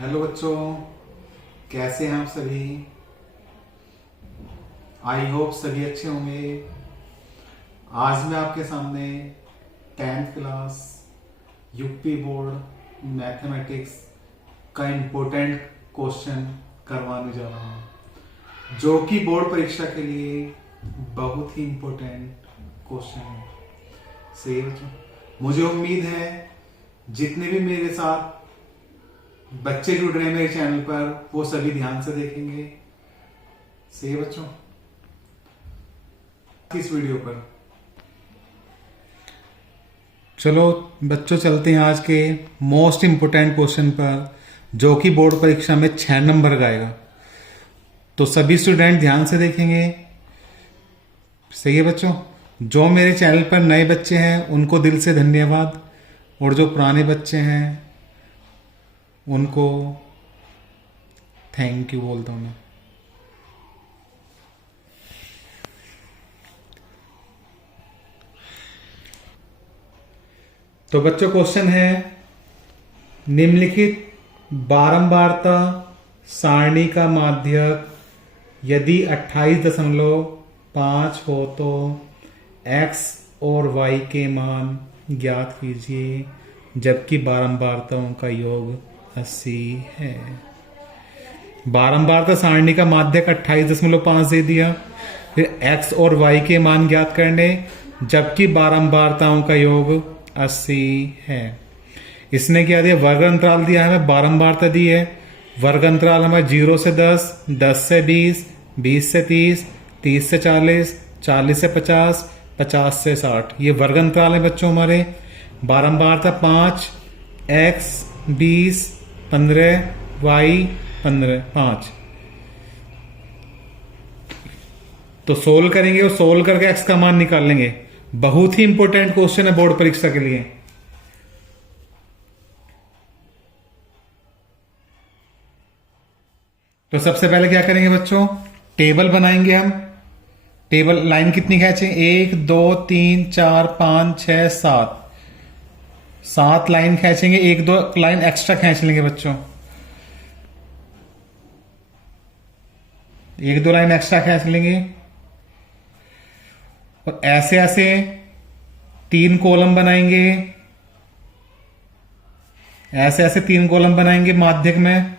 Hello बच्चों, कैसे हैं आप सभी। आई होप सभी अच्छे होंगे। आज मैं आपके सामने 10th class UP board mathematics का इम्पोर्टेंट क्वेश्चन करवाने जा रहा हूँ, जो कि बोर्ड परीक्षा के लिए बहुत ही इम्पोर्टेंट क्वेश्चन है। सही बच्चों, मुझे उम्मीद है जितने भी मेरे साथ बच्चे जुड़ रहे हैं मेरे चैनल पर वो सभी ध्यान से देखेंगे। सही है बच्चों, इस वीडियो पर चलो बच्चों चलते हैं आज के मोस्ट इंपोर्टेंट क्वेश्चन पर, जो कि बोर्ड परीक्षा में 6 नंबर का आएगा। तो सभी स्टूडेंट ध्यान से देखेंगे। सही है बच्चों, जो मेरे चैनल पर नए बच्चे हैं उनको दिल से धन्यवाद, और जो पुराने बच्चे हैं उनको थैंक यू बोलता हूं मैं। तो बच्चों क्वेश्चन है, निम्नलिखित बारंबारता सारणी का माध्यक यदि 28.5 हो तो x और y के मान ज्ञात कीजिए, जबकि बारंबारताओं का योग 80 है। बारंबारता सारणी का माध्यक 28.5 दे दिया, फिर x और y के मान ज्ञात करने, जबकि बारंबारताओं का योग 80 है। इसने क्या दिया, वर्ग अंतराल दिया है, हमें बारंबारता दी है। वर्ग अंतराल हमें 0 से 10, 10 से 20, 20 से 30, 30 से 40, 40 से 50, 50 से 60, ये वर्ग अंतराल है बच्चों हमारे। बारंबारता 5, x 20, 15, y 15, 5। तो सोल्व करेंगे और सोल्व करके x का मान निकाल लेंगे। बहुत ही इंपॉर्टेंट क्वेश्चन है बोर्ड परीक्षा के लिए। तो सबसे पहले क्या करेंगे बच्चों, टेबल बनाएंगे हम। टेबल लाइन कितनी खींचे, 1 2 3 4 5 6 7, 7 लाइन खींचेंगे। 1 2 लाइन एक्स्ट्रा खींच लेंगे बच्चों, 1 2 लाइन एक्स्ट्रा खींच लेंगे। और ऐसे ऐसे 3 कॉलम बनाएंगे, ऐसे ऐसे 3 कॉलम बनाएंगे माध्यक में।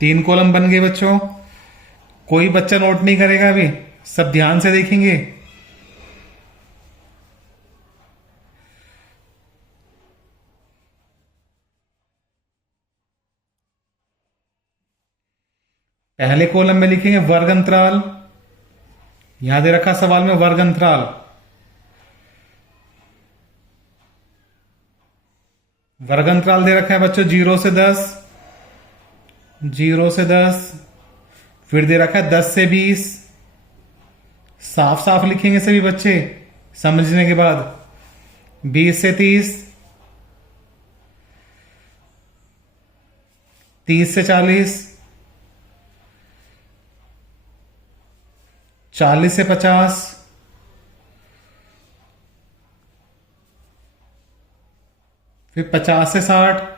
तीन कॉलम बन गए बच्चों। कोई बच्चा नोट नहीं करेगा, अभी सब ध्यान से देखेंगे। पहले कॉलम में लिखेंगे वर्ग अंतराल, यहां दे रखा सवाल में वर्ग अंतराल। वर्ग अंतराल दे रखा है बच्चों 0 से 10, 0 से 10, फिर दे रखा है 10 से 20। साफ साफ लिखेंगे सभी बच्चे समझने के बाद। 20 से 30, 30 से 40, 40 से 50, फिर 50 से 60,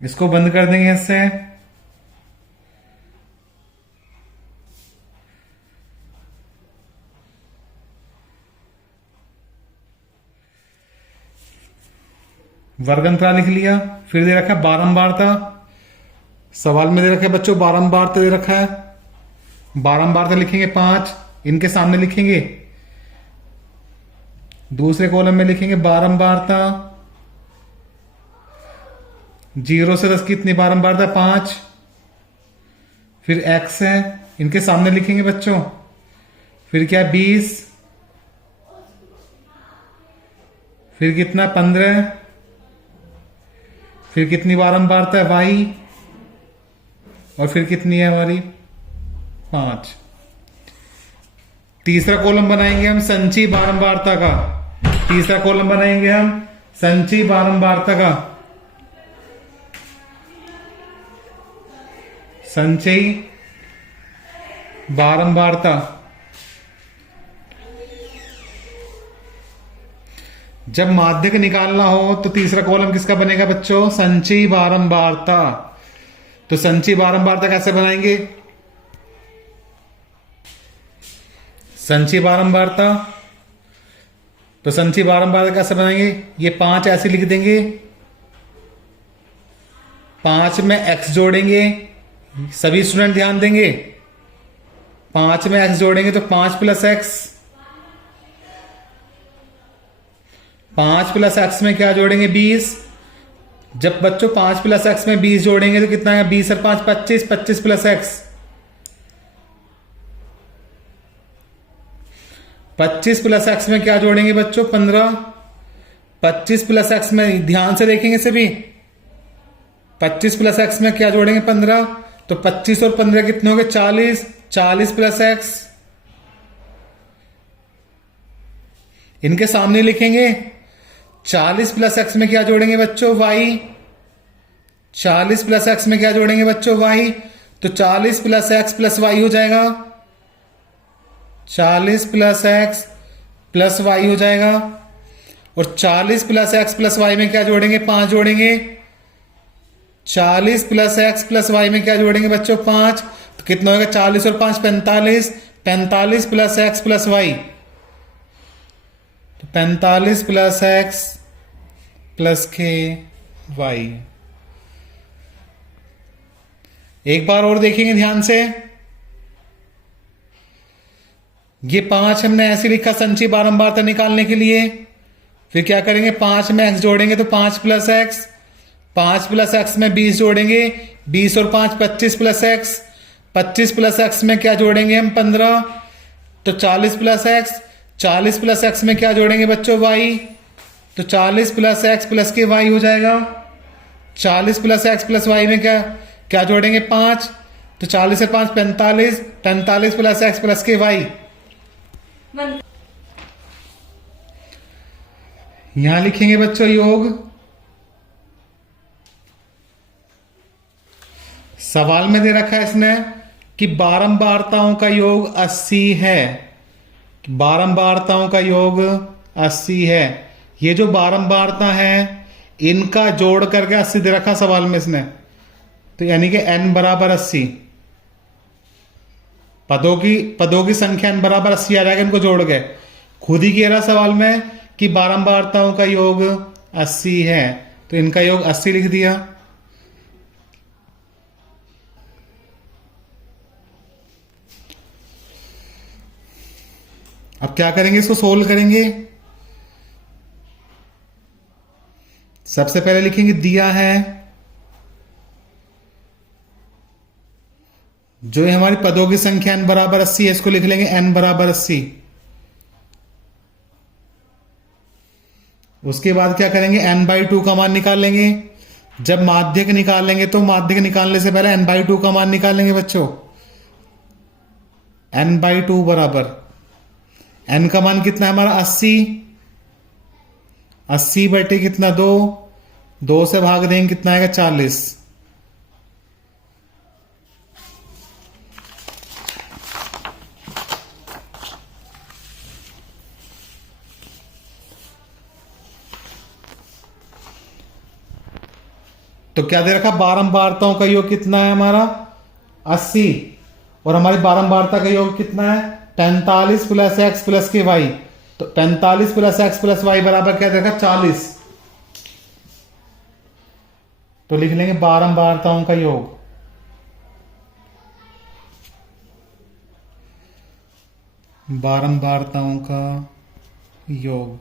इसको बंद कर देंगे इससे। वर्ग अंतराल लिख लिया। फिर दे रखा है बारंबारता, सवाल में दे रखा है बच्चों बारंबारता दे रखा है। बारंबारता लिखेंगे 5, इनके सामने लिखेंगे। दूसरे कॉलम में लिखेंगे बारंबारता 0 से 10 कितनी बारंबारता 5, फिर x है, इनके सामने लिखेंगे बच्चों। फिर क्या 20, फिर कितना 15, फिर कितनी बारंबारता है y, और फिर कितनी है हमारी 5। तीसरा कॉलम बनाएंगे हम संचयी बारंबारता का। तीसरा कॉलम बनाएंगे हम संचयी बारंबारता का। संचयी बारंबारता। जब माध्यक निकालना हो तो तीसरा कॉलम किसका बनेगा बच्चों? संचयी बारंबारता। तो संचयी बारंबारता कैसे बनाएंगे? संचयी बारंबारता, तो संचयी बारंबारता कैसे बनाएंगे? ये 5 ऐसे लिख देंगे, 5 में x जोड़ेंगे। सभी स्टूडेंट ध्यान देंगे, 5 में x जोड़ेंगे तो 5 प्लस एक्स। 5 प्लस एक्स में क्या जोड़ेंगे? 20। जब बच्चों 5 प्लस एक्स में 20 जोड़ेंगे तो कितना है? 20 और 5 25, 25 प्लस एक्स। 25 प्लस एक्स में क्या जोड़ेंगे बच्चों? 15। 25 प्लस एक्स में ध्यान से देखेंगे सभी, 25 प्लस एक्स में क्या जोड़ेंगे? 15। तो 25 और 15 कितने हो गए? 40। 40 प्लस एक्स। इनके सामने लिखेंगे 40 प्लस एक्स में क्या जोड़ेंगे बच्चों? y। 40 प्लस एक्स में क्या जोड़ेंगे बच्चों? y। तो 40 प्लस एक्स प्लस वाई हो जाएगा। 40 प्लस एक्स प्लस वाई हो जाएगा। और 40 प्लस एक्स प्लस वाई में क्या जोड़ेंगे? 5 जोड़ेंगे। 40 प्लस एक्स प्लस वाई में क्या जोड़ेंगे बच्चों? 5। तो कितना होगा? 40 और 5 45। 45 प्लस एक्स प्लस वाई, तो 45 प्लस एक्स प्लस के वाई। एक बार और देखेंगे ध्यान से। ये 5 हमने ऐसे लिखा संचयी बारंबारता निकालने के लिए। फिर क्या करेंगे? 5 में x जोड़ेंगे तो 5 प्लस एक्स। 5 प्लस एक्स में 20 जोड़ेंगे, 20 और 5 25 प्लस एक्स। 25 प्लस एक्स में क्या जोड़ेंगे हम? 15। तो 40 प्लस एक्स। 40 प्लस एक्स में क्या जोड़ेंगे बच्चों? y। तो 40 प्लस एक्स प्लस के y हो जाएगा। 40 प्लस एक्स प्लस वाई में क्या क्या जोड़ेंगे? 5। तो 40 से 5 45। 45 प्लस एक्स प्लस के वाई। यहां लिखेंगे बच्चों योग। सवाल में दे रखा है इसने कि बारंबारताओं का योग 80 है। बारंबारताओं का योग 80 है। ये जो बारंबारता है इनका जोड़ करके 80 दे रखा सवाल में इसने। तो यानी कि n बराबर 80, पदों की संख्या n बराबर 80 आ जाएगा। इनको जोड़ गए, खुद ही कह रहा सवाल में कि बारंबारताओं का योग 80 है, तो इनका योग 80 लिख दिया। अब क्या करेंगे? इसको सोल्व करेंगे। सबसे पहले लिखेंगे दिया है जो है हमारी पदों की संख्या n बराबर 80 है, इसको लिख लेंगे n बराबर 80। उसके बाद क्या करेंगे? n/2 का मान निकाल लेंगे। जब माध्यक निकालेंगे तो माध्यक निकालने से पहले n/2 का मान निकालेंगे बच्चों। n/2 बराबर n का मान कितना है हमारा? 80। 80 बटे कितना? 2। 2 से भाग देंगे कितना आएगा? 40। तो क्या दे रखा? बारंबारताओं का योग कितना है हमारा? 80। और हमारी बारंबारता का योग कितना है? 45 प्लस एक्स प्लस के वाई। तो 45 प्लस एक्स प्लस वाई बराबर क्या दे रखा? 40। तो लिख लेंगे बारंबारताओं का योग। बारंबारताओं का योग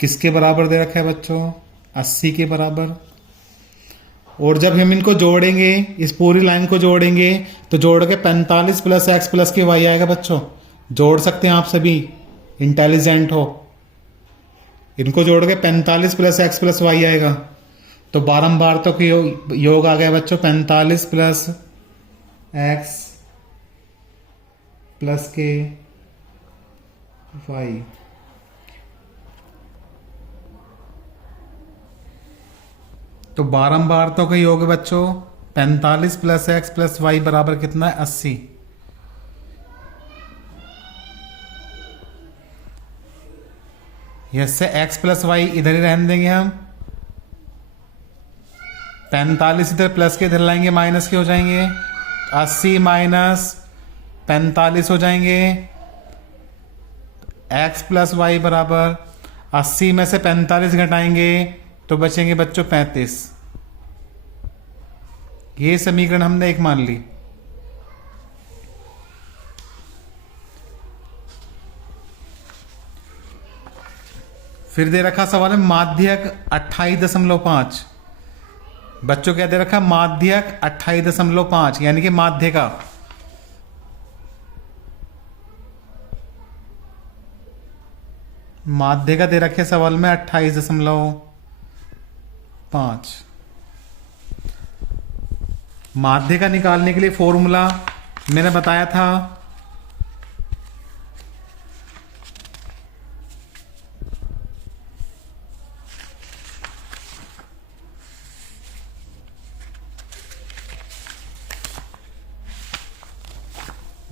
किसके बराबर दे रखा है बच्चों? 80 के बराबर। और जब हम इनको जोड़ेंगे, इस पूरी लाइन को जोड़ेंगे, तो जोड़ के 45 प्लस एक्स प्लस के वाई आएगा बच्चों। जोड़ सकते हैं आप सभी, इंटेलिजेंट हो। इनको जोड़ के 45 प्लस एक्स प्लस वाई आएगा। तो बारंबारतों के योग आ गया बच्चों 45 प्लस एक्स प्लस के वाई। तो बारंबारतों का योग बच्चों 45 प्लस एक्स प्लस वाई बराबर कितना है 80। इससे x प्लस वाई इधर ही रहने देंगे हम। 45 इधर प्लस के इधर लाएंगे माइनस के हो जाएंगे। 80 माइनस 45 हो जाएंगे। x प्लस वाई बराबर 80 में से 45 घटाएंगे तो बचेंगे बच्चों 35। ये समीकरण हमने एक मान ली। फिर दे रखा सवाल है माध्यक 28.5। बच्चों क्या दे रखा माध्यक 28.5 यानी कि माध्य का दे रखे सवाल में 28.5। माध्य का निकालने के लिए फॉर्मूला मैंने बताया था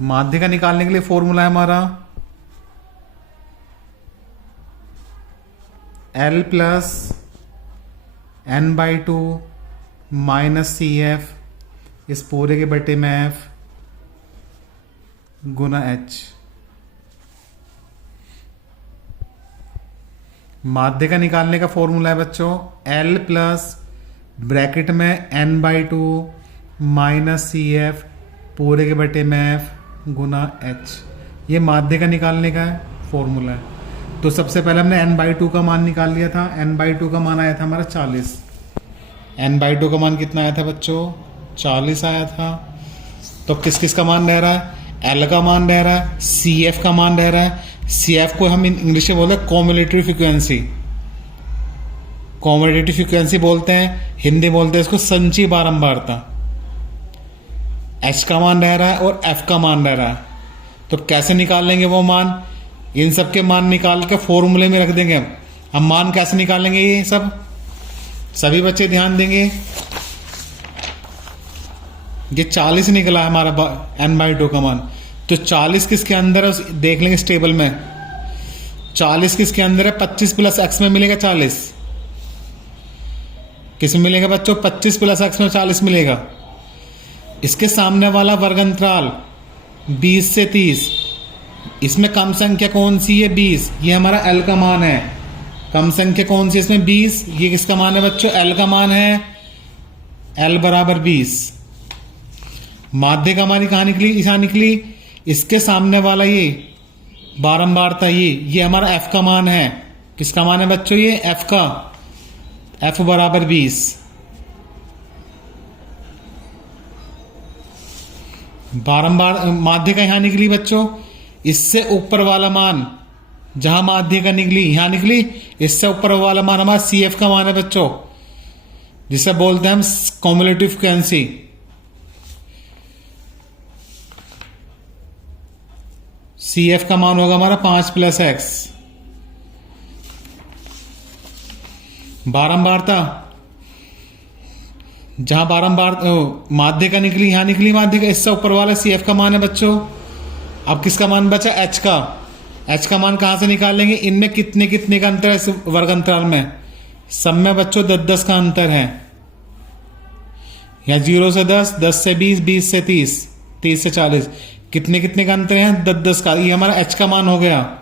माध्य का निकालने के लिए फॉर्मूला है हमारा L plus n/2 minus CF इस पूरे के बटे में F गुना H। माध्य का निकालने का फॉर्मूला है बच्चों L प्लस ब्रैकेट में n/2 माइनस CF पूरे के बटे में F गुना H। ये माध्य का निकालने का फॉर्मूला है। तो सबसे पहले हमने n/2 का मान निकाल लिया था। n/2 का मान आया था हमारा 40। n/2 का मान कितना आया था बच्चों 40 आया था। तो किस किस का मान रह रहा है L का मान रह रहा है CF का मान रह रहा है। CF को हम इंग्लिश में बोलते हैं कॉम्युलेटिव फ्रीक्वेंसी। कॉम्युलेटिव फ्रीक्वेंसी बोलते हैं, हिंदी बोलते हैं इसको संचयी बारंबारता। H का मान रह रहा है और F का मान रह रहा है। तो कैसे निकाल लेंगे वो मान, इन सब के मान निकाल के फॉर्मूले में रख देंगे। हम मान कैसे निकालेंगे ये सब सभी बच्चे ध्यान देंगे। ये 40 निकला है हमारा n/2 का मान। तो 40 किसके अंदर है देख लेंगे इस टेबल में। 40 किसके अंदर है 25 प्लस x में मिलेगा 40। किस में मिलेगा बच्चों 25 प्लस x में 40 मिलेगा। इसके सामने वाला वर्ग अंतराल 20 से 30, इसमें कम संख्या कौन सी है 20, ये हमारा L का मान है। कम संख्या कौन सी इसमें 20, ये किसका मान है बच्चों L का मान है। L बराबर 20। माध्य का मान कहाँ निकली यहाँ निकली, इसके सामने वाला ये बारंबारता ये हमारा F का मान है। किसका मान है बच्चों ये F का, F बराबर 20। बारंबार माध्य का यहां निकली बच्चों, इससे ऊपर वाला मान जहां माध्य का निकली यहां निकली, इससे ऊपर वाला मान हमारा CF का मान है बच्चों, जिसे बोलते हैं हम कॉम्युलेटिव फ्रीक्वेंसी। CF का मान होगा हमारा 5 प्लस x। बारंबारता जहां बारंबार माध्य का निकली यहां निकली माध्य का, इससे ऊपर वाला CF का मान है बच्चों। अब किसका मान बचा H का। H का मान कहां से निकालेंगे, इनमें कितने कितने का अंतर है इस वर्ग अंतराल में, सब में बच्चों 10-10 का अंतर है। या 0 से 10, 10 से 20, 20 से 30, 30 से 40, कितने कितने का अंतर है 10-10 का। ये हमारा H का मान हो गया,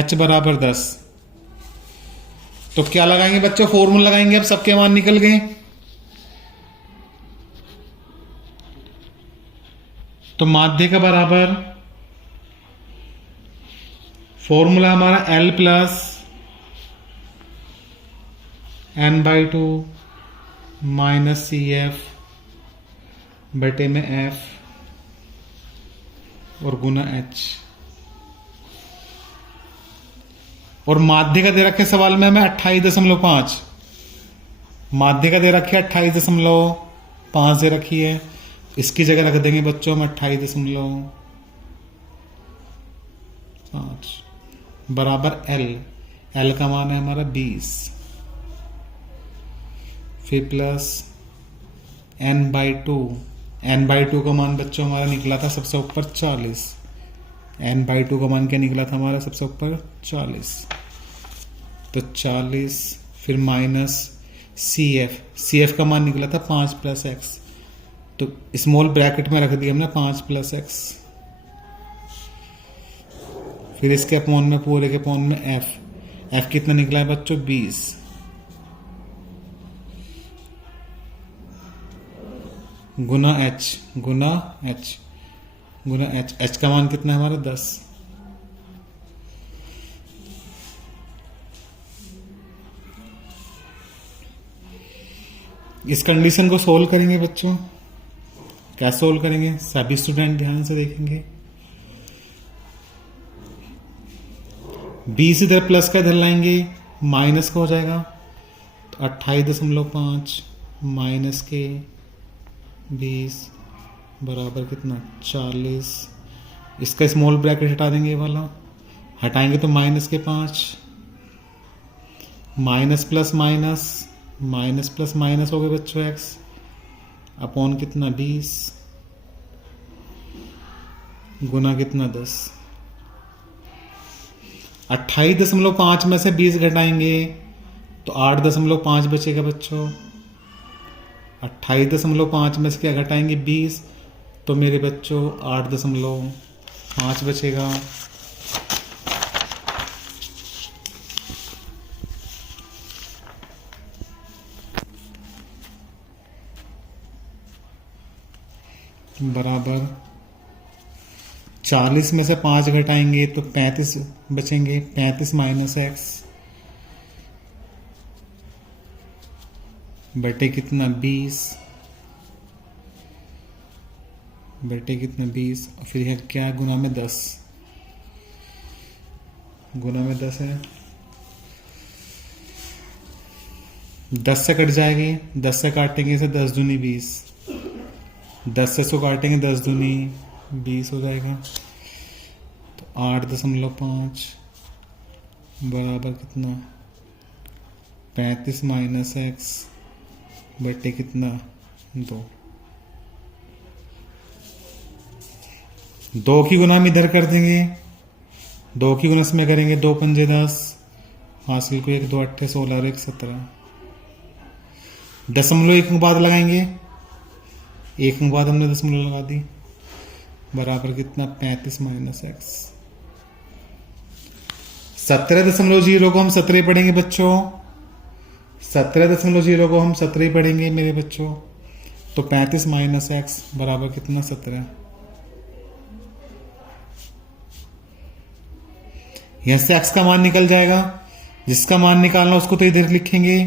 H बराबर 10। तो क्या लगाएंगे बच्चों फॉर्मूला लगाएंगे। अब सबके मान निकल गए, तो माध्य का बराबर फॉर्मूला हमारा L plus n/2 minus CF बटे में F और गुना H। और माध्य का दे रखे सवाल में हमें 28.5, माध्य का दे रखे 28.5 दे रखी है। इसकी जगह रख देंगे बच्चों हम 28.5। 5 बराबर एल, एल का मान है हमारा 20, फिर प्लस n/2, n/2 का मान बच्चों हमारा निकला था सबसे ऊपर 40, n/2 का मान क्या निकला था हमारा सबसे ऊपर 40, तो 40 फिर माइनस सी एफ का मान निकला था 5 + x, तो स्मॉल ब्रैकेट में रख दिया हमने 5 + x, फिर इसके अपॉन में पूरे के अपॉन में एफ कितना निकला है बच्चों 20, गुना एच का मान कितना है हमारा 10। इस कंडीशन को सोल्व करेंगे बच्चों, क्या सोल्व करेंगे सभी स्टूडेंट ध्यान से देखेंगे। 20 इधर प्लस का इधर लाएंगे माइनस का हो जाएगा, तो 28.5 माइनस के 20 बराबर कितना 40, इसका स्मॉल ब्रैकेट हटा देंगे, ये वाला हटाएंगे तो माइनस के 5, माइनस प्लस माइनस हो गए बच्चों x, अपॉन कितना 20 गुना कितना 10। 28.5 में से 20 घटाएंगे तो 8.5 बचेगा बच्चों। 28.5 में से क्या घटाएंगे 20, तो मेरे बच्चों 8.5 बचेगा। बराबर 40 में से 5 घटाएंगे तो 35 बचेंगे, 35 माइनस x बटे कितना 20, बटे कितना 20, और फिर यह क्या गुना में 10, गुना में 10 है, 10 से कट जाएगी, 10 से काटेंगे इसे 10 दूनी 20, 10 से इसको काटेंगे 10 दूनी 20 हो जाएगा, तो 8.5 बराबर कितना 35 माइनस x बटे कितना 2 की गुना में इधर कर देंगे, 2 की गुना में करेंगे 2 पंजे 10, हासिल को 1 2 8 16 और 1 17, दशमलव एक के बाद लगाएंगे, एक के बाद हमने दशमलव लगा दी, बराबर कितना 35 माइनस x। 17.0 को हम 17 पढ़ेंगे बच्चों, 17.0 को हम 17 पढ़ेंगे मेरे बच्चों, तो 35 माइनस x बराबर कितना 17। यहां से x का मान निकल जाएगा, जिसका मान निकालना उसको तो इधर लिखेंगे,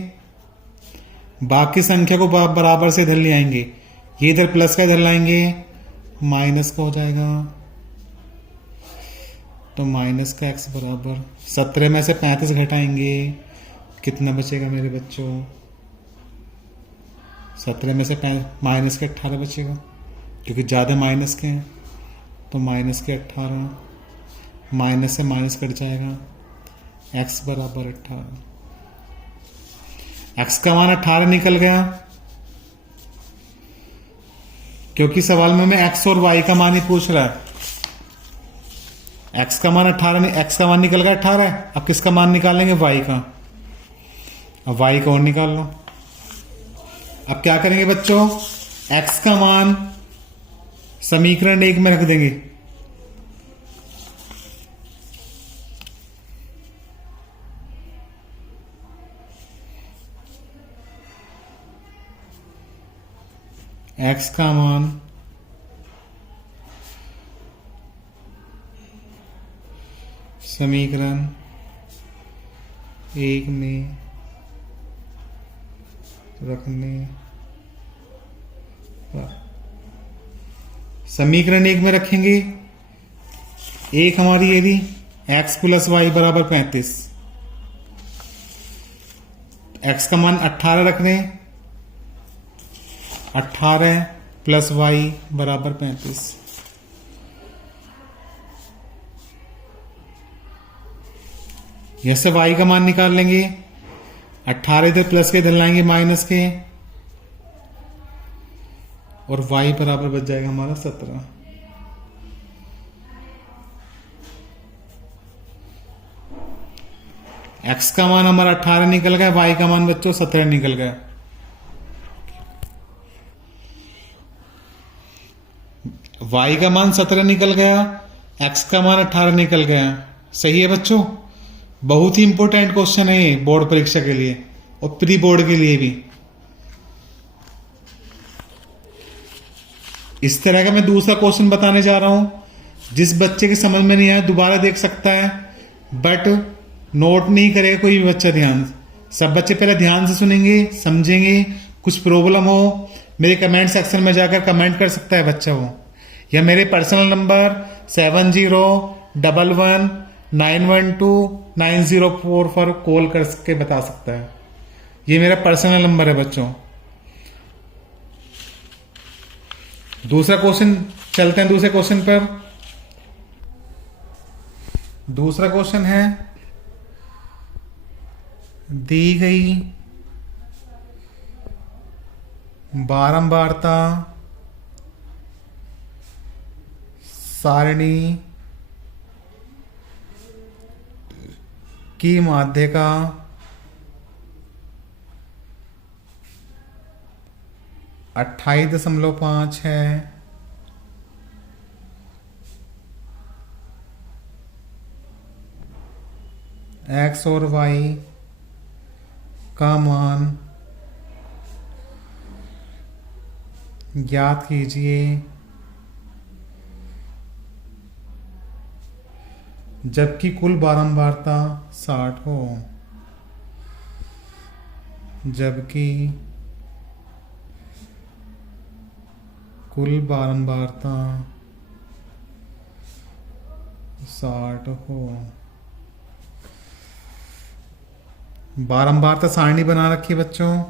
बाकी संख्या को बराबर से इधर ले आएंगे, ये इधर प्लस का इधर लाएंगे माइनस का हो जाएगा, तो माइनस का x बराबर 17 में से 35 घटाएंगे कितना बचेगा मेरे बच्चों, 17 में से माइनस के 18 बचेगा, क्योंकि ज़्यादा माइनस के हैं, तो माइनस के 18, माइनस से माइनस कट जाएगा, x बराबर 18, x का मान 18 निकल गया, क्योंकि सवाल में हमें x और y का मान ही पूछ रहा है। x का मान 18, x का मान निकल गया 18, अब किसका मान निकालेंगे y का, अब y का और निकाल लो। अब क्या करेंगे बच्चों, x का मान समीकरण 1 में रख देंगे, x का मान समीकरण 1 में रखने पर, समीकरण 1 में रखेंगे, एक हमारी यदि x + y बराबर 35, x का मान 18 रख रहे हैं, 18 + y बराबर 35, यहां से y का मान निकाल लेंगे। 18 इधर प्लस के इधर लाएंगे माइनस के, और y बराबर बच जाएगा हमारा 17। x का मान हमारा 18 निकल गया, y का मान बच्चों 17 निकल गया। y का मान 17 निकल गया, x का मान 18 निकल गया। सही है बच्चों, बहुत ही इंपॉर्टेंट क्वेश्चन है ये बोर्ड परीक्षा के लिए और प्री बोर्ड के लिए भी। इस तरह का मैं दूसरा क्वेश्चन बताने जा रहा हूं। जिस बच्चे के समझ में नहीं आया दोबारा देख सकता है, बट नोट नहीं करेगा कोई भी बच्चा ध्यान। सब बच्चे पहले ध्यान से सुनेंगे, समझेंगे। कुछ प्रॉब्लम हो मेरे कमेंट सेक्शन में जाकर कमेंट कर सकता है बच्चा वो, या मेरे पर्सनल नंबर 7011912904 पर कॉल करके बता सकता है। ये मेरा पर्सनल नंबर है बच्चों। दूसरा क्वेश्चन, चलते हैं दूसरे क्वेश्चन पर। दूसरा क्वेश्चन है, दी गई बारंबारता सारणी की माध्यिका 28.5 है। x और y का मान ज्ञात कीजिए जबकि कुल बारंबारता 60 हो। जबकि कुल बारंबारता 60 हो। बारंबारता सारणी बना रखी है बच्चों,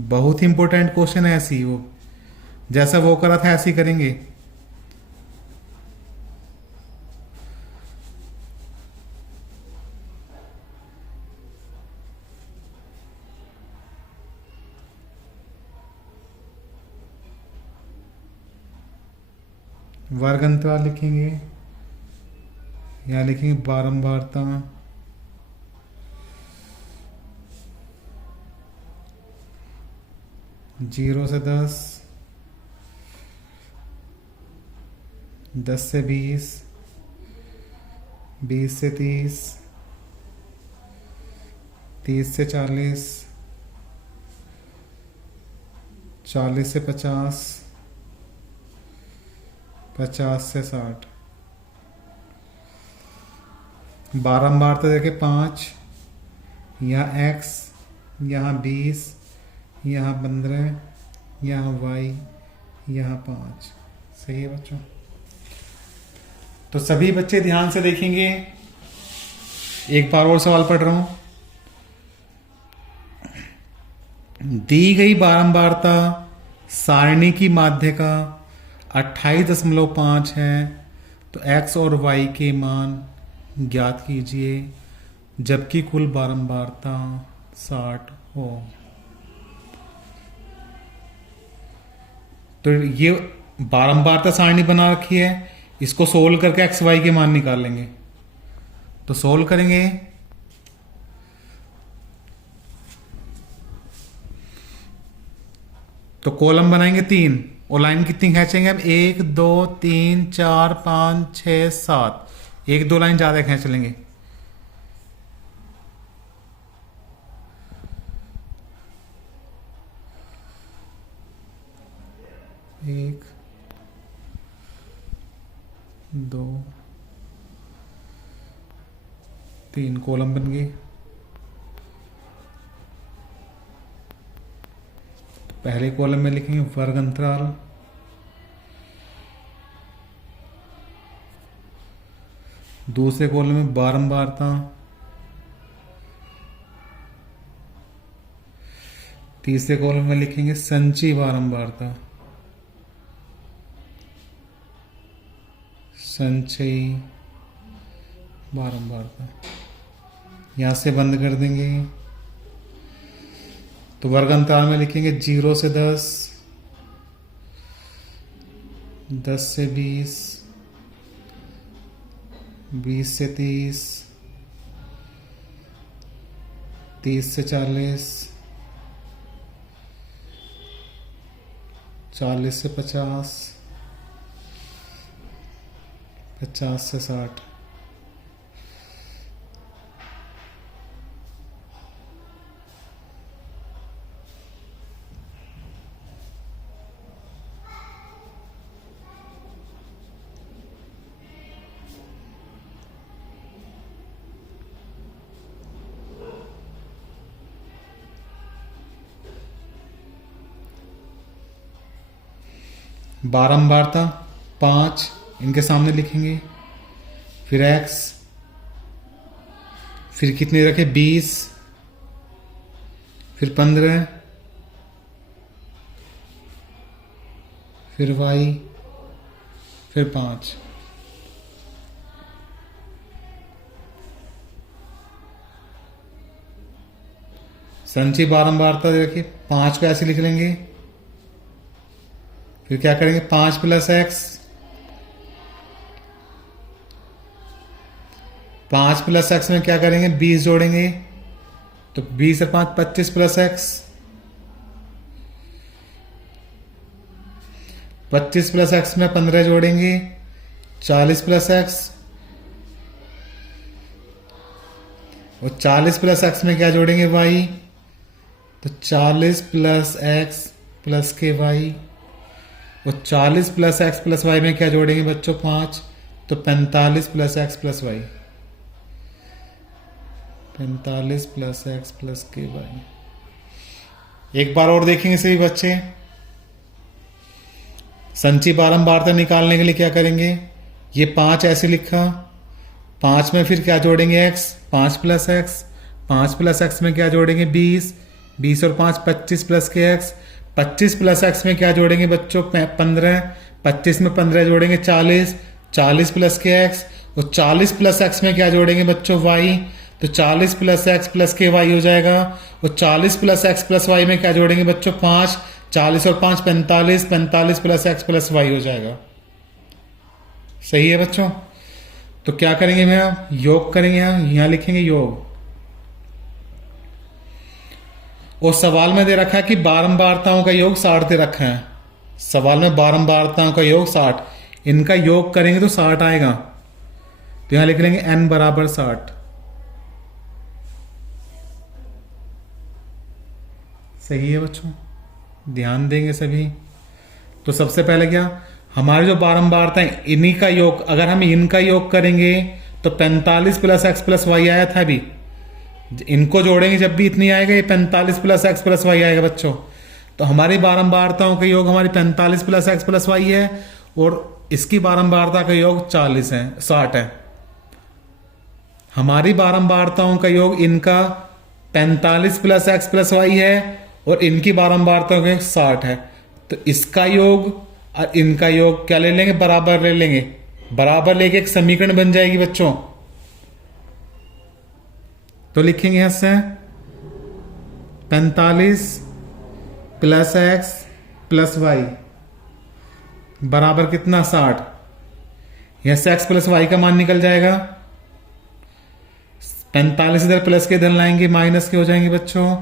बहुत ही इंपॉर्टेंट क्वेश्चन है। ऐसी वो जैसा वो करा था ऐसे ही करेंगे। वर्ग अंतराल लिखेंगे, यहां लिखेंगे बारंबारता जीरो से 10, 10 से 20, 20 से 30, 30 से 40, 40 से 50, 50 से 60। बारंबारता देखे 5, यहाँ x, यहाँ 20, यहाँ 15, यहाँ y, यहाँ 5। सही है बच्चों। तो सभी बच्चे ध्यान से देखेंगे। एक बार और सवाल पढ़ रहा हूं। दी गई बारंबारता सारणी की माध्यिका 28.5 है, तो x और y के मान ज्ञात कीजिए जबकि कुल बारंबारता 60 हो। तो ये बारंबारता सारणी बना रखी है, इसको सोल्व करके x y के मान निकाल लेंगे। तो सोल्व करेंगे, तो कॉलम बनाएंगे 3 और लाइन कितनी खींचेंगे अब? 1 2 3 4 5 6 7। 1-2 लाइन ज्यादा खींच लेंगे। एक 2 3 कॉलम बन गए। पहले कॉलम में लिखेंगे वर्ग अंतराल, दूसरे कॉलम में बारंबारता, तीसरे कॉलम में लिखेंगे संचयी बारंबारता, संचयी बारंबारता। यहाँ से बंद कर देंगे। तो वर्ग अंतराल में लिखेंगे 0 से 10, 10 से 20, 20 से 30, 30 से 40, 40 से 50, 50 से 60। बारंबारता 5 इनके सामने लिखेंगे, फिर x, फिर कितने रखे 20, फिर 15, फिर y, फिर 5। संचयी बारंबारता दे रखिए, 5 को ऐसे लिख लेंगे, फिर क्या करेंगे 5 प्लस एक्स, 5 प्लस एक्स में क्या करेंगे 20 जोड़ेंगे, तो 20 से 5 25 प्लस एक्स, 25 प्लस एक्स में 15 जोड़ेंगे 40 प्लस एक्स, और 40 प्लस एक्स में क्या जोड़ेंगे वाई, तो 40 प्लस एक्स प्लस के वाई, और 40 प्लस एक्स प्लस वाई में क्या जोड़ेंगे बच्चों 5, तो 45 plus X plus Y, 45 plus X plus के वाई। एक बार और देखेंगे सभी बच्चे। संचयी बारंबारता निकालने के लिए क्या करेंगे, ये 5 ऐसे लिखा, 5 में फिर क्या जोड़ेंगे x, 5 plus x, 5 plus x में क्या जोड़ेंगे 20, 20 और 5 25 प्लस के x, 25 प्लस एक्स में क्या जोड़ेंगे बच्चों 15, 25 में 15 जोड़ेंगे 40, 40 प्लस के x, और 40 प्लस एक्स में क्या जोड़ेंगे बच्चों y, तो 40 प्लस एक्स प्लस के वाई हो जाएगा, और 40 प्लस एक्स प्लस वाई में क्या जोड़ेंगे बच्चों 5, 40 और 5 45, 45 प्लस एक्स प्लस वाई हो जाएगा। सही है बच्चों। तो क्या करेंगे भैया, योग करेंगे, यहां लिखेंगे योग। और सवाल में दे रखा है कि बारंबारताओं का योग 60 दे रखा है, सवाल में बारंबारताओं का योग 60, इनका योग करेंगे तो 60 आएगा, तो यहां लिख लेंगे n बराबर 60। सही है बच्चों, ध्यान देंगे सभी। तो सबसे पहले क्या, हमारे जो बारंबारता है इन्हीं का योग, अगर हम इनका योग करेंगे तो 45 प्लस एक्स प्लस वाई आया था अभी, इनको जोड़ेंगे जब भी इतनी आएगा, ये 45 प्लस एक्स प्लस वाई आएगा बच्चों। तो हमारी बारंबारताओं का योग हमारी 45 प्लस एक्स प्लस वाई है, और इसकी बारंबारता का योग 40 है, 60 है। हमारी बारंबारताओं का योग इनका 45 प्लस एक्स प्लस वाई है, और इनकी बारंबारताओं का योग 60 है। तो इसका योग और इनका योग क्या ले लेंगे, बराबर ले लेंगे, बराबर लेके एक समीकरण बन जाएगी बच्चों। तो लिखेंगे यहां से 45 प्लस एक्स प्लस वाई बराबर कितना 60, यहां से एक्स प्लस वाई का मान निकल जाएगा, 45 इधर प्लस के इधर लाएंगे माइनस के हो जाएंगे बच्चों।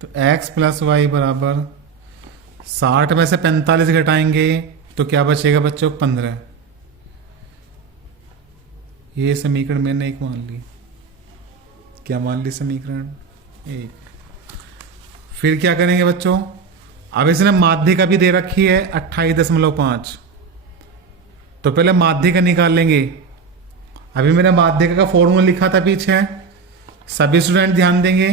तो x प्लस वाई बराबर 60 में से 45 घटाएंगे तो क्या बचेगा बच्चों 15। ये समीकरण मैंने एक मान ली, क्या मान ली समीकरण एक। फिर क्या करेंगे बच्चों, अब इसने माध्यिका भी दे रखी है 28.5, तो पहले माध्यिका निकाल लेंगे। अभी मैंने माध्यिका का फॉर्मूला लिखा था पीछे, सभी स्टूडेंट ध्यान देंगे।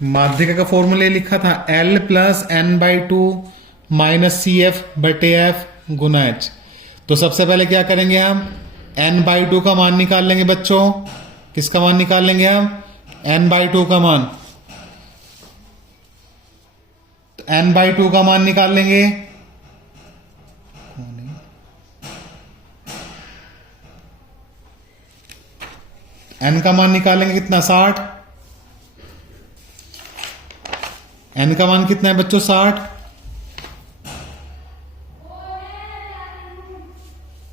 माध्यिका का फॉर्मूला लिखा था L plus N by two minus C F बटे एफ गुना एच। तो सबसे पहले क्या करेंगे हम, n बाई टू का मान निकाल लेंगे बच्चों। किसका मान निकाल लेंगे हम, n बाई टू का मान। तो n बाई टू का मान निकाल लेंगे, n का मान निकालेंगे कितना 60। n का मान कितना है बच्चों 60।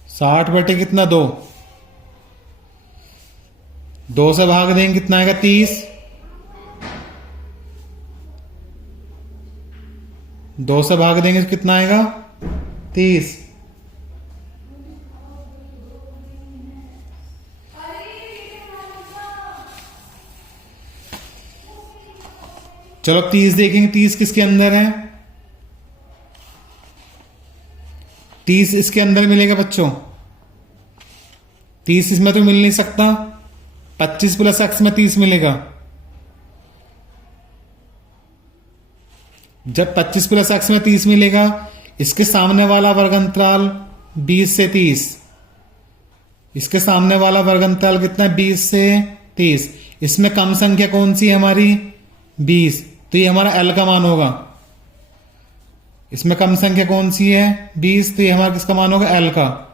60 बटे कितना 2, 2 से भाग देंगे कितना आएगा 30। 2 से भाग देंगे तो कितना आएगा 30। चलो 30 देखेंगे, 30 किसके अंदर है, 30 इसके अंदर मिलेगा बच्चों। 30 इसमें तो मिल नहीं सकता, 25 प्लस एक्स में 30 मिलेगा। जब 25 प्लस एक्स में 30 मिलेगा, इसके सामने वाला वर्ग अंतराल 20 से 30, इसके सामने वाला वर्ग अंतराल कितना है 20 से 30। इसमें कम संख्या कौन सी है हमारी 20, तो ये हमारा L का मान होगा। इसमें कम संख्या कौन सी है 20, तो ये हमारा किसका मान होगा L का।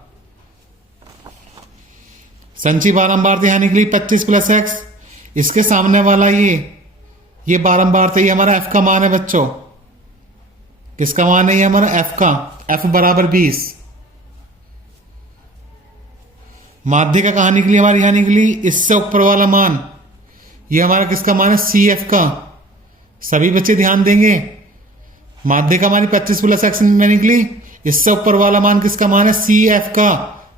संची बारंबार यहां निकली 25 प्लस एक्स, इसके सामने वाला ये बारंबार थे, ये हमारा F का मान है बच्चों। किसका मान है ये हमारा F का, F बराबर 20। माध्यिका कहां निकली हमारी, यहां निकली, इससे ऊपर वाला मान ये हमारा किसका मान है CF का। सभी बच्चे ध्यान देंगे, माध्यिका हमारी 25 प्लस एक्स में निकली, इससे ऊपर वाला मान किसका मान है CF का,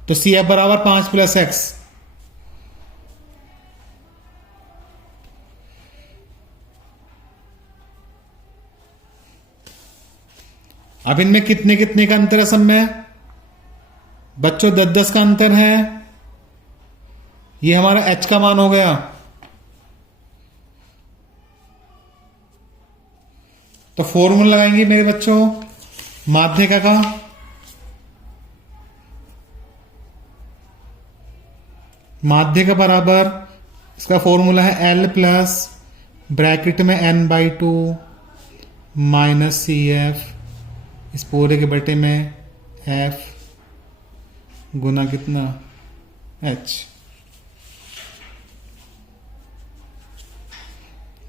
तो CF बराबर 5 प्लस एक्स। अब इनमें कितने कितने का अंतर है सब में बच्चों, 10-10 का अंतर है। ये हमारा H का मान हो गया। तो फॉर्मूला लगाएंगे मेरे बच्चों माध्यिका का। माध्यिका बराबर, इसका फॉर्मूला है L प्लस ब्रैकेट में n by two minus C F, इस पूरे के बटे में f गुना कितना h।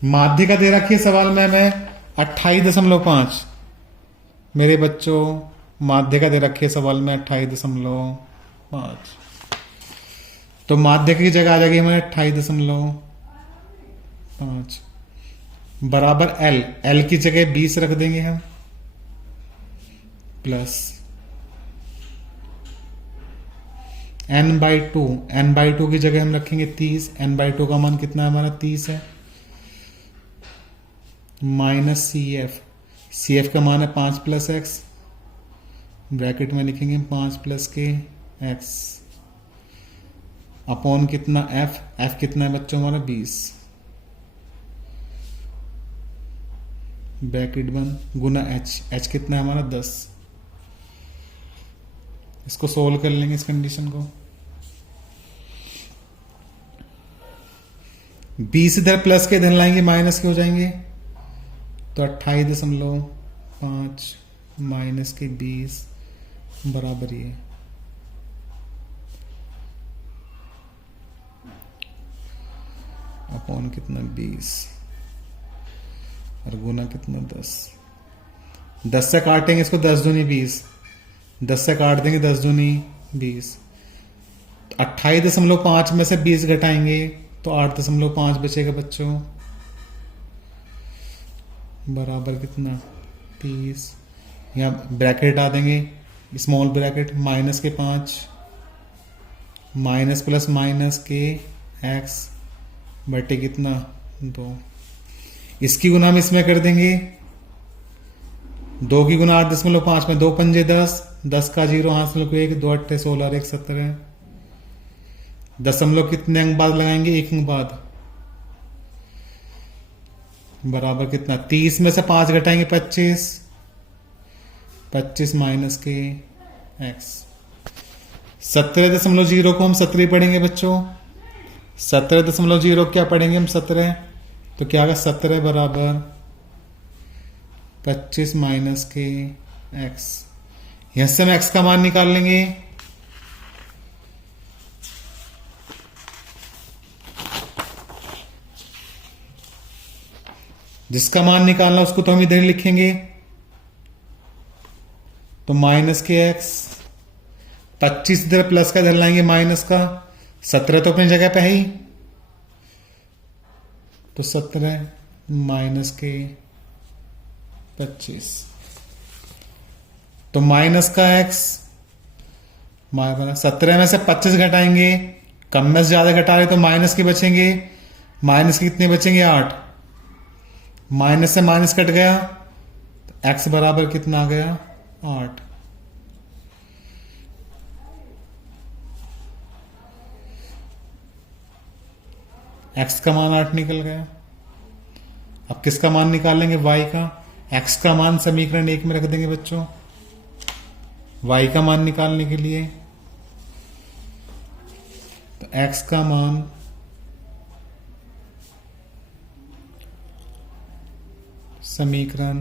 माध्यिका दे रखी है सवाल में हमें 28.5। मेरे बच्चों माध्यिका दे रखी है सवाल में 28.5। तो माध्यिका की जगह आ जाएगी हमारे 28.5 बराबर L की जगह 20 रख देंगे हम, प्लस n बाई टू की जगह हम रखेंगे 30। n बाई टू का मान कितना है हमारा 30 है, माइनस सी एफ का मान है 5 प्लस एक्स, ब्रैकेट में लिखेंगे 5 प्लस के एक्स अपॉन कितना एफ कितना है बच्चों हमारा 20, ब्रैकेट बंद, गुना एच कितना है हमारा 10। इसको सोल्व कर लेंगे इस कंडीशन को। 20 इधर प्लस के इधर लाएंगे माइनस के हो जाएंगे, तो 28.5 माइनस के 20 बराबर ये अपॉन कितना 20 और गुना कितना 10 से काटेंगे इसको 10 दूनी 20, 10 से काट देंगे 10 दूनी 20। 28.5 में से 20 घटाएंगे तो 8.5 बचेगा बच्चों, बराबर कितना 30। यहाँ ब्रैकेट आ देंगे स्मॉल ब्रैकेट, माइनस के 5 माइनस प्लस माइनस के x बटे कितना 2। इसकी गुना हम इसमें कर देंगे, 2 की गुना 8.5 में 2 पंजे 10, 10 का 0 हासिल को 1, 2 अट्ठे 16 और 1 17। दशमलव कितने अंक बाद लगाएंगे, 1 अंक बाद। बराबर कितना, 30 में से 5 घटाएंगे 25, 25 माइनस के एक्स। 17.0 को हम 17 पढ़ेंगे बच्चों, 17.0 क्या पढ़ेंगे हम 17, तो क्या होगा 17 बराबर 25 माइनस के एक्स। यहां से हम एक्स का मान निकाल लेंगे, जिसका मान निकालना उसको तो हम इधर लिखेंगे, तो माइनस के एक्स, 25 इधर प्लस का इधर लाएंगे माइनस का, 17 तो अपनी जगह पे है ही, तो 17 माइनस के 25, तो माइनस का एक्स, 17 में से 25 घटाएंगे, कम में से ज्यादा घटा रहे तो माइनस के बचेंगे, माइनस के कितने बचेंगे 8, माइनस से माइनस कट गया, तो एक्स बराबर कितना आ गया 8। एक्स का मान 8 निकल गया। अब किसका मान निकालेंगे, वाई का। एक्स का मान समीकरण 1 में रख देंगे बच्चों, वाई का मान निकालने के लिए, तो एक्स का मान समीकरण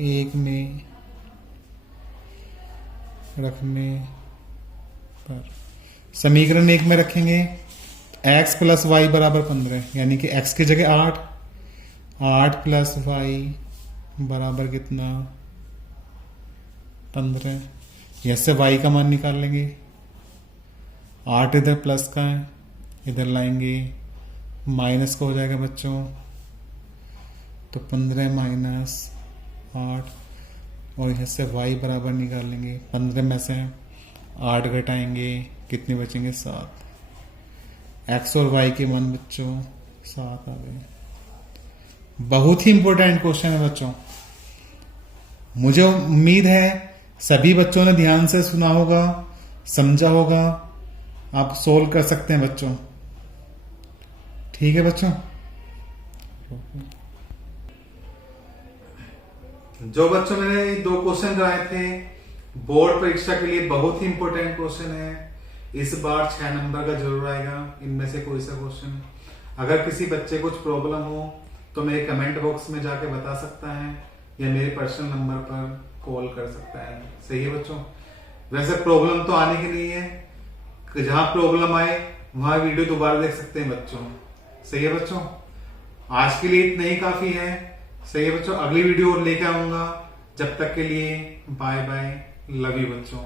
1 में रखने पर, समीकरण 1 में रखेंगे एक्स प्लस वाई बराबर 15, यानी कि एक्स की जगह 8, 8 प्लस वाई बराबर कितना 15। यसे वाई का मान निकाल लेंगे, 8 इधर प्लस का है, इधर लाएंगे माइनस का हो जाएगा बच्चों, तो 15 माइनस 8, और यहाँ से y बराबर निकाल लेंगे, 15 में से 8 घटाएंगे कितने बचेंगे 7। x और y के मान बच्चों 7 आ गए। बहुत ही इंपॉर्टेंट क्वेश्चन है बच्चों, मुझे उम्मीद है सभी बच्चों ने ध्यान से सुना होगा, समझा होगा, आप सोल्व कर सकते हैं बच्चों। ठीक है बच्चों, जो बच्चों मैंने 2 क्वेश्चन कराए थे बोर्ड परीक्षा के लिए, बहुत ही इंपॉर्टेंट क्वेश्चन है, इस बार 6 नंबर का जरूर आएगा इनमें से कोई सा क्वेश्चन। अगर किसी बच्चे कुछ प्रॉब्लम हो तो मेरे कमेंट बॉक्स में जाके बता सकता है, या मेरे पर्सनल नंबर पर कॉल कर सकता है। सही है बच्चों, वैसे प्रॉब्लम तो आने की नहीं है, जहां प्रॉब्लम आए वहां वीडियो दोबारा देख सकते हैं बच्चों। सही है बच्चों, आज के लिए इतना ही काफी है। सही है बच्चों, अगली वीडियो और लेके आऊंगा, जब तक के लिए बाय बाय, लव यू बच्चों।